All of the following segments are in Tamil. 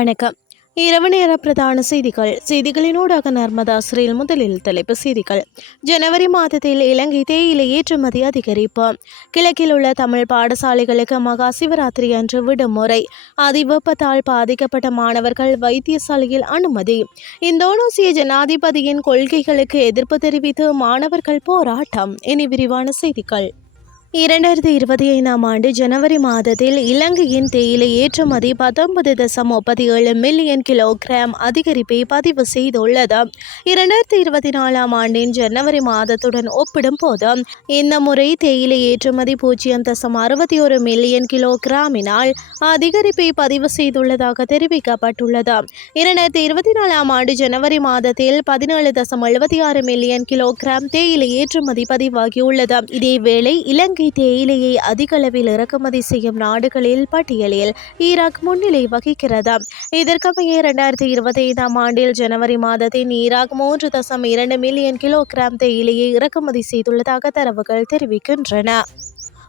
வணக்கம். இரவு நேர பிரதான செய்திகள். செய்திகளினூடாக நர்மதா சிறையில் முதலில் தலைப்பு செய்திகள். ஜனவரி மாதத்தில் இலங்கை தேயிலை ஏற்றுமதி அதிகரிப்பு. கிழக்கில் உள்ள தமிழ் பாடசாலைகளுக்கு மகா சிவராத்திரி அன்று விடுமுறை. அதிவெப்பத்தால் பாதிக்கப்பட்ட மாணவர்கள் வைத்தியசாலையில் அனுமதி. இந்தோனேசிய ஜனாதிபதியின் கொள்கைகளுக்கு எதிர்ப்பு தெரிவித்து மாணவர்கள் போராட்டம். இனி விரிவான செய்திகள். இரண்டாயிரத்தி இருபத்தி ஐந்தாம் ஆண்டு ஜனவரி மாதத்தில் இலங்கையின் தேயிலை ஏற்றுமதி பத்தொன்பது தசம் முப்பத்தி ஏழு மில்லியன் கிலோகிராம் அதிகரிப்பை பதிவு செய்துள்ளது. இரண்டாயிரத்தி இருபத்தி நாலாம் ஆண்டின் ஜனவரி மாதத்துடன் ஒப்பிடும் போது இந்த முறை தேயிலை ஏற்றுமதி பூஜ்ஜியம் தசம் அறுபத்தி ஒரு மில்லியன் கிலோகிராமினால் அதிகரிப்பை பதிவு செய்துள்ளதாக தெரிவிக்கப்பட்டுள்ளது. இரண்டாயிரத்தி இருபத்தி நாலாம் ஆண்டு ஜனவரி மாதத்தில் பதினேழு தசம் எழுபத்தி ஆறு மில்லியன் கிலோகிராம் தேயிலை ஏற்றுமதி பதிவாகியுள்ளது. இதேவேளை இலங்கை தேயிலையை அதிக அளவில் இறக்குமதி செய்யும் நாடுகளில் பட்டியலில் ஈராக் முன்னிலை வகிக்கிறது. இதற்கமைய இரண்டாயிரத்தி இருபத்தி ஐந்தாம் ஆண்டில் ஜனவரி மாதத்தின் ஈராக் மூன்று தசம் இரண்டு மில்லியன் கிலோகிராம் தேயிலையை இறக்குமதி செய்துள்ளதாக தரவுகள் தெரிவிக்கின்றன.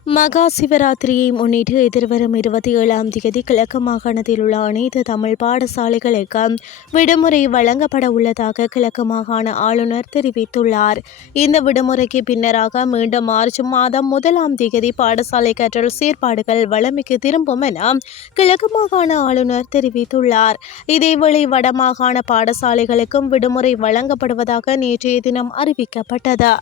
மகா சிவராத்திரியை முன்னிட்டு எதிர்வரும் இருபத்தி ஏழாம் தேதி கிழக்கு மாகாணத்தில் உள்ள அனைத்து தமிழ் பாடசாலைகளுக்கு விடுமுறை வழங்கப்பட உள்ளதாக கிழக்கு மாகாண ஆளுநர் தெரிவித்துள்ளார். இந்த விடுமுறைக்கு பின்னராக மீண்டும் மார்ச் மாதம் முதலாம் தேதி பாடசாலை கற்றல் செயற்பாடுகள் வளமைக்கு திரும்பும் என கிழக்கு மாகாண ஆளுநர் தெரிவித்துள்ளார். இதேவேளை வடமாகாண பாடசாலைகளுக்கும் விடுமுறை வழங்கப்படுவதாக நேற்றைய தினம் அறிவிக்கப்பட்டது.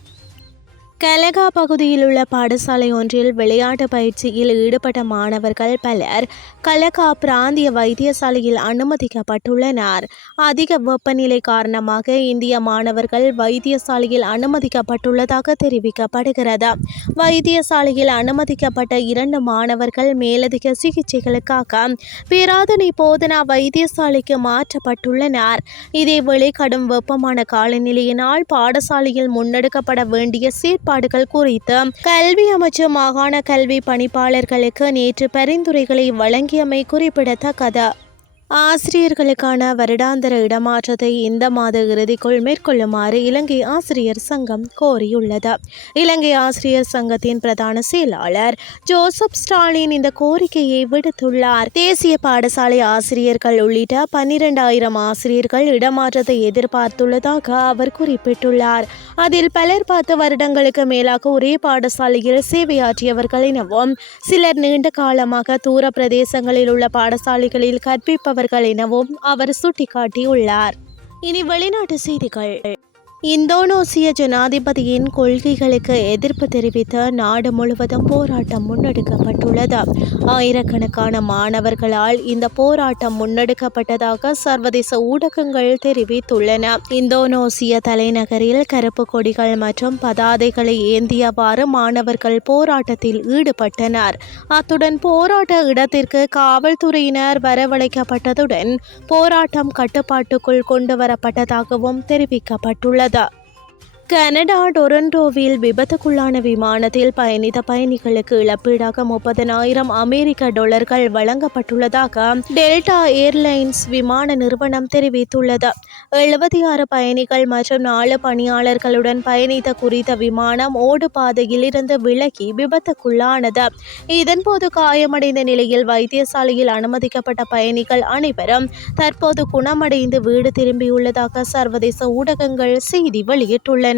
கலகா பகுதியில் உள்ள பாடசாலை ஒன்றில் விளையாட்டு பயிற்சியில் ஈடுபட்ட மாணவர்கள் பலர் கலகா பிராந்திய வைத்தியசாலையில் அனுமதிக்கப்பட்டுள்ளனர். அதிக வெப்பநிலை காரணமாக இந்திய மாணவர்கள் வைத்தியசாலையில் அனுமதிக்கப்பட்டுள்ளதாக தெரிவிக்கப்படுகிறது. வைத்தியசாலையில் அனுமதிக்கப்பட்ட இரண்டு மாணவர்கள் மேலதிக சிகிச்சைகளுக்காக பேராதனை போதனா வைத்தியசாலைக்கு மாற்றப்பட்டுள்ளனர். இதேவேளை கடும் வெப்பமான காலநிலையினால் பாடசாலையில் முன்னெடுக்கப்பட வேண்டிய சீர்பாடுகள் குறித்து கல்வி அமைச்சு மாகாண கல்வி பணிப்பாளர்களுக்கு நேற்று பரிந்துரைகளை வழங்கியமை குறிப்பிடத்தக்கது. ஆசிரியர்களுக்கான வருடாந்திர இடமாற்றத்தை இந்த மாத இறுதிக்குள் மேற்கொள்ளுமாறு இலங்கை ஆசிரியர் சங்கம் கோரியுள்ளது. இலங்கை ஆசிரியர் சங்கத்தின் பிரதான செயலாளர் ஜோசப் ஸ்டாலின் இந்த கோரிக்கையை விடுத்துள்ளார். தேசிய பாடசாலை ஆசிரியர்கள் உள்ளிட்ட பன்னிரண்டாயிரம் ஆசிரியர்கள் இடமாற்றத்தை எதிர்பார்த்துள்ளதாக அவர் குறிப்பிட்டுள்ளார். அதில் பலர் பத்து வருடங்களுக்கு மேலாக ஒரே பாடசாலையில் சேவையாற்றியவர்கள் எனவும் சிலர் நீண்ட காலமாக தூர பிரதேசங்களில் உள்ள பாடசாலைகளில் கொண்டவர்கள் எனவும் அவர் சுட்டிக்காட்டியுள்ளார். இனி வெளிநாட்டு செய்திகள். இந்தோனேசிய ஜனாதிபதியின் கொள்கைகளுக்கு எதிர்ப்பு தெரிவித்து நாடு முழுவதும் போராட்டம் முன்னெடுக்கப்பட்டுள்ளது. ஆயிரக்கணக்கான மாணவர்களால் இந்த போராட்டம் முன்னெடுக்கப்பட்டதாக சர்வதேச ஊடகங்கள் தெரிவித்துள்ளன. இந்தோனேசிய தலைநகரில் கருப்பு கொடிகள் மற்றும் பதாதைகளை ஏந்தியவாறு மாணவர்கள் போராட்டத்தில் ஈடுபட்டனர். அத்துடன் போராட்ட இடத்திற்கு காவல்துறையினர் வரவழைக்கப்பட்டதுடன் போராட்டம் கட்டுப்பாட்டுக்குள் கொண்டு வரப்பட்டதாகவும் தெரிவிக்கப்பட்டுள்ளது கனடா டொரண்டோவில் விபத்துக்குள்ளான விமானத்தில் பயணித்த பயணிகளுக்கு இழப்பீடாக முப்பதனாயிரம் அமெரிக்க டாலர்கள் வழங்கப்பட்டுள்ளதாக டெல்டா ஏர்லைன்ஸ் விமான நிறுவனம் தெரிவித்துள்ளது. எழுபத்தி ஆறு பயணிகள் மற்றும் நாலு பணியாளர்களுடன் பயணித்த குறித்த விமானம் ஓடுபாதையில் இருந்து விலகி விபத்துக்குள்ளானது. இதன்போது காயமடைந்த நிலையில் வைத்தியசாலையில் அனுமதிக்கப்பட்ட பயணிகள் அனைவரும் தற்போது குணமடைந்து வீடு திரும்பியுள்ளதாக சர்வதேச ஊடகங்கள் செய்தி வெளியிட்டுள்ளன.